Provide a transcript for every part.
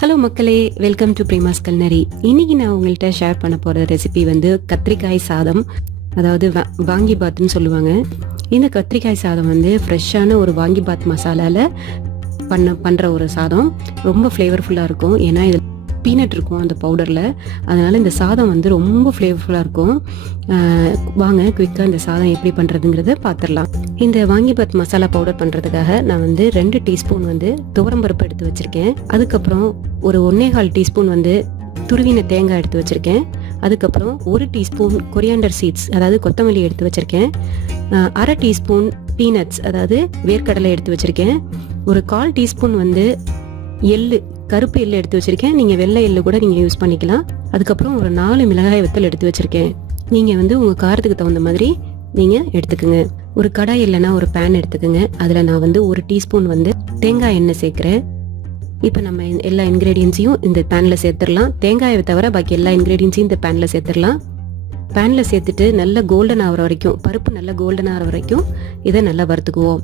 Hello மக்களே, welcome to Prema's Culinary. இன்னைக்கு நான் உங்கள்கிட்ட ஷேர் பண்ண போகிற ரெசிபி வந்து கத்திரிக்காய் சாதம், அதாவது வாங்கி பாத்னு சொல்லுவாங்க. இந்த கத்திரிக்காய் சாதம் வந்து ஃப்ரெஷ்ஷான ஒரு வாங்கி பாத் மசாலாவில் பண்ணுற ஒரு சாதம். ரொம்ப ஃப்ளேவர்ஃபுல்லாக இருக்கும். ஏன்னா இது பீனட் இருக்கும் அந்த பவுடரில். அதனால் இந்த சாதம் வந்து ரொம்ப ஃப்ளேவர்ஃபுல்லாக இருக்கும். வாங்க குயிக்காக இந்த சாதம் எப்படி பண்ணுறதுங்கிறத பார்த்துடலாம். இந்த வாங்கி பாத் மசாலா பவுடர் பண்ணுறதுக்காக நான் வந்து 2 டீஸ்பூன் வந்து துவரம்பருப்பு எடுத்து வச்சுருக்கேன். அதுக்கப்புறம் ஒரு 1.25 டீஸ்பூன் வந்து துருவின தேங்காய் எடுத்து வச்சுருக்கேன். அதுக்கப்புறம் 1 டீஸ்பூன் கொரியாண்டர் சீட்ஸ், அதாவது கொத்தமல்லி எடுத்து வச்சுருக்கேன். 1/2 டீஸ்பூன் பீனட்ஸ், அதாவது வேர்க்கடலை எடுத்து வச்சுருக்கேன். ஒரு 1/4 டீஸ்பூன் வந்து எள்ளு, கருப்பு எள்ளு எடுத்து வச்சுருக்கேன். நீங்கள் வெள்ளை எள்ளு கூட நீங்கள் யூஸ் பண்ணிக்கலாம். அதுக்கப்புறம் ஒரு 4 மிளகாய் வத்தல் எடுத்து வச்சுருக்கேன். நீங்கள் வந்து உங்கள் காரத்துக்கு தகுந்த மாதிரி நீங்கள் எடுத்துக்கோங்க. ஒரு கடாய் இல்லைன்னா ஒரு பேன் எடுத்துக்கோங்க. அதில் நான் வந்து 1 டீஸ்பூன் வந்து தேங்காய் எண்ணெய் சேர்க்குறேன். இப்போ நம்ம எல்லா இன்க்ரீடியன்ஸையும் இந்த பேனில் சேர்த்துடலாம். தேங்காயை தவிர பாக்கி எல்லா இன்க்ரீடியன்ஸையும் இந்த பேனில் சேர்த்துடலாம். பேனில் சேர்த்துட்டு நல்லா கோல்டன் ஆகிற வரைக்கும், பருப்பு நல்லா கோல்டன் ஆகிற வரைக்கும் இதை நல்லா வறுத்துக்குவோம்.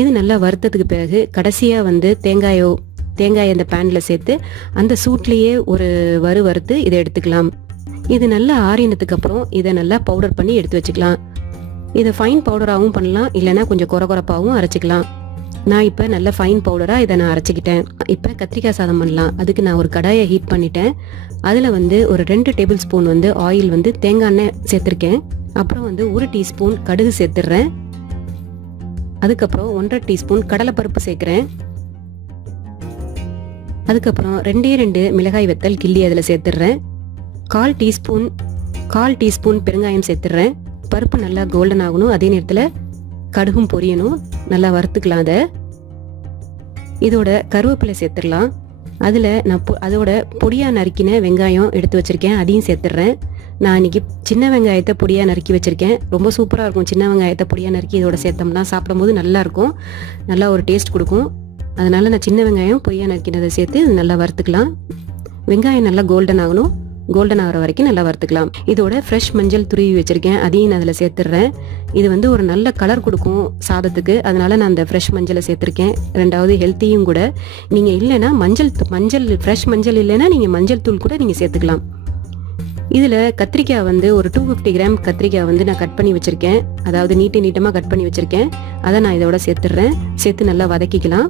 இது நல்லா வறுத்ததுக்கு பிறகு கடைசியாக வந்து தேங்காயை அந்த பேனில் சேர்த்து அந்த சூட்லேயே ஒரு வறுத்து இதை எடுத்துக்கலாம். இது நல்லா ஆறினதுக்கு அப்புறம் இதை நல்லா பவுடர் பண்ணி எடுத்து வச்சுக்கலாம். இதை ஃபைன் பவுடராகவும் பண்ணலாம், இல்லைனா கொஞ்சம் கொரகொரப்பாகவும் அரைச்சிக்கலாம். நான் இப்போ நல்ல ஃபைன் பவுடராக இதை நான் அரைச்சிக்கிட்டேன். இப்போ கத்திரிக்காய் சாதம் பண்ணலாம். அதுக்கு நான் ஒரு கடாயை ஹீட் பண்ணிட்டேன். அதில் வந்து ஒரு 2 டேபிள் ஸ்பூன் வந்து ஆயில் வந்து தேங்காய் எண்ணெய் சேர்த்துருக்கேன். அப்புறம் வந்து 1 டீஸ்பூன் கடுகு சேர்த்துடுறேன். அதுக்கப்புறம் 1.5 டீஸ்பூன் கடலைப்பருப்பு சேர்க்குறேன். அதுக்கப்புறம் 2 மிளகாய் வத்தல் கிள்ளி அதில் சேர்த்துடுறேன். 1/4 டீஸ்பூன் பெருங்காயம் சேர்த்துடுறேன். பருப்பு நல்லா கோல்டன் ஆகணும், அதே நேரத்தில் கடுகும் பொரியணும். நல்லா வறுத்துக்கலாம். இதோட கருவேப்பிலை சேர்த்துடலாம். அதில் நான் அதோட பொடியாக நறுக்கின வெங்காயம் எடுத்து வச்சுருக்கேன், அதையும் சேர்த்துடுறேன். நான் இன்னைக்கு சின்ன வெங்காயத்தை பொடியாக நறுக்கி வச்சுருக்கேன். ரொம்ப சூப்பராக இருக்கும். சின்ன வெங்காயத்தை பொடியாக நறுக்கி இதோட சேர்த்தோம்னா சாப்பிடும்போது நல்லாயிருக்கும், நல்லா ஒரு டேஸ்ட் கொடுக்கும். அதனால் நான் சின்ன வெங்காயம் பொடியாக நறுக்கினதை சேர்த்து நல்லா வறுத்துக்கலாம். வெங்காயம் நல்லா கோல்டன் ஆகணும், கோல்டன் ஆகிற வரைக்கும் நல்லா வறுத்துக்கலாம். இதோட ஃப்ரெஷ் மஞ்சள் துருவி வச்சுருக்கேன், அதையும் நான் அதில் சேர்த்துடுறேன். இது வந்து ஒரு நல்ல கலர் கொடுக்கும் சாதத்துக்கு, அதனால் நான் அந்த ஃப்ரெஷ் மஞ்சளை சேர்த்துருக்கேன். 2வது ஹெல்த்தியும் கூட. நீங்கள் இல்லைன்னா மஞ்சள் ஃப்ரெஷ் மஞ்சள் இல்லைன்னா நீங்கள் மஞ்சள் தூள் கூட நீங்கள் சேர்த்துக்கலாம். இதில் கத்திரிக்காய் வந்து ஒரு 250 கிராம் கத்திரிக்காய் வந்து நான் கட் பண்ணி வச்சுருக்கேன், அதாவது நீட்டமாக கட் பண்ணி வச்சுருக்கேன். அதை நான் இதோட சேர்த்துடுறேன். சேர்த்து நல்லா வதக்கிக்கலாம்.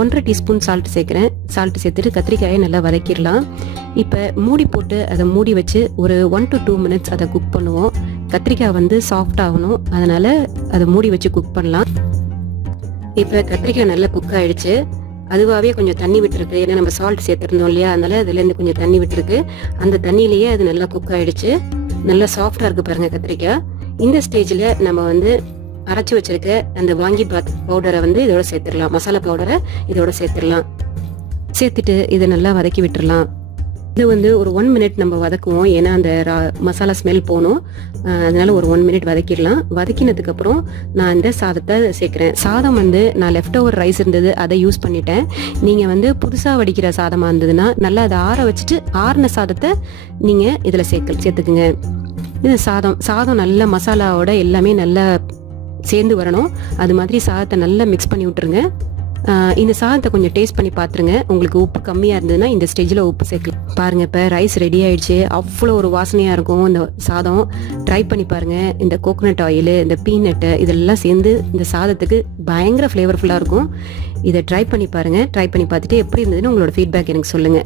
1/2 டீஸ்பூன் சால்ட் சேர்க்குறேன். சால்ட் சேர்த்துட்டு கத்திரிக்காயை நல்லா வதக்கிடலாம். இப்போ மூடி போட்டு அதை மூடி வச்சு ஒரு 1 to 2 மினிட்ஸ் அதை குக் பண்ணுவோம். கத்திரிக்காய் வந்து சாஃப்ட் ஆகணும், அதனால் அதை மூடி வச்சு குக் பண்ணலாம். இப்போ கத்திரிக்காய் நல்லா குக் ஆகிடுச்சு. அதுவாகவே கொஞ்சம் தண்ணி விட்டுருக்கு, ஏன்னா நம்ம சால்ட் சேர்த்துருந்தோம் இல்லையா, அதனால அதுலேருந்து கொஞ்சம் தண்ணி விட்டுருக்கு. அந்த தண்ணியிலேயே அது நல்லா குக் ஆகிடுச்சு. நல்லா சாஃப்டாக இருக்குது பாருங்கள் கத்திரிக்காய். இந்த ஸ்டேஜில் நம்ம வந்து அரைச்சி வச்சிருக்க அந்த வாங்கி பாத் பவுடரை வந்து இதோட சேர்த்துடலாம். மசாலா பவுடரை இதோட சேர்த்துடலாம். சேர்த்துட்டு இதை நல்லா வதக்கி விட்டுடலாம். இது வந்து ஒரு 1 மினிட் நம்ம வதக்குவோம், ஏன்னா அந்த மசாலா ஸ்மெல் போகணும். அதனால ஒரு 1 மினிட் வதக்கிடலாம். வதக்கினதுக்கப்புறம் நான் இந்த சாதத்தை சேர்க்குறேன். சாதம் வந்து நான் லெஃப்ட் ஓவர் ரைஸ் இருந்தது, அதை யூஸ் பண்ணிட்டேன். நீங்கள் வந்து புதுசாக வடிக்கிற சாதமாக இருந்ததுன்னா நல்லா அதை ஆற வச்சுட்டு ஆறின சாதத்தை நீங்கள் இதில் சேர்த்துக்குங்க. இது சாதம் நல்ல மசாலாவோட எல்லாமே நல்லா சேர்ந்து வரணும். அது மாதிரி சாதத்தை நல்லா மிக்ஸ் பண்ணி விட்டுருங்க. இந்த சாதத்தை கொஞ்சம் டேஸ்ட் பண்ணி பார்த்துருங்க. உங்களுக்கு உப்பு கம்மியாக இருந்ததுன்னா இந்த ஸ்டேஜில் உப்பு சேர்க்கலாம். பாருங்கள், இப்போ ரைஸ் ரெடி ஆகிடுச்சு. அவ்வளோ ஒரு வாசனையாக இருக்கும் இந்த சாதம். ட்ரை பண்ணி பாருங்கள். இந்த கோகோனட் ஆயில், இந்த பீனட்டு இதெல்லாம் சேர்ந்து இந்த சாதத்துக்கு பயங்கர ஃப்ளேவர்ஃபுல்லாக இருக்கும். இதை ட்ரை பண்ணி பாருங்கள். ட்ரை பண்ணி பார்த்துட்டு எப்படி இருந்ததுன்னு உங்களோட ஃபீட்பேக் எனக்கு சொல்லுங்கள்.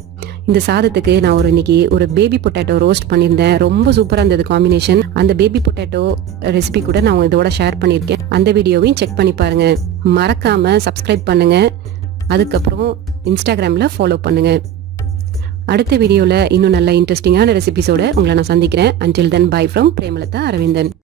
இந்த சாதத்துக்கு நான் இன்னைக்கு ஒரு பேபி பொட்டேட்டோ ரோஸ்ட் பண்ணியிருந்தேன். ரொம்ப சூப்பராக இருந்தது காம்பினேஷன். அந்த பேபி பொட்டேட்டோ ரெசிபி கூட நான் இதோட ஷேர் பண்ணியிருக்கேன். அந்த வீடியோவையும் செக் பண்ணி பாருங்கள். மறக்காமல் சப்ஸ்கிரைப் பண்ணுங்கள். அதுக்கப்புறம் இன்ஸ்டாகிராமில் ஃபாலோ பண்ணுங்கள். அடுத்த வீடியோவில் இன்னும் நல்ல இன்ட்ரெஸ்டிங்கான ரெசிபிஸோட உங்களை நான் சந்திக்கிறேன். Until then, bye from Premalatha Aravindan.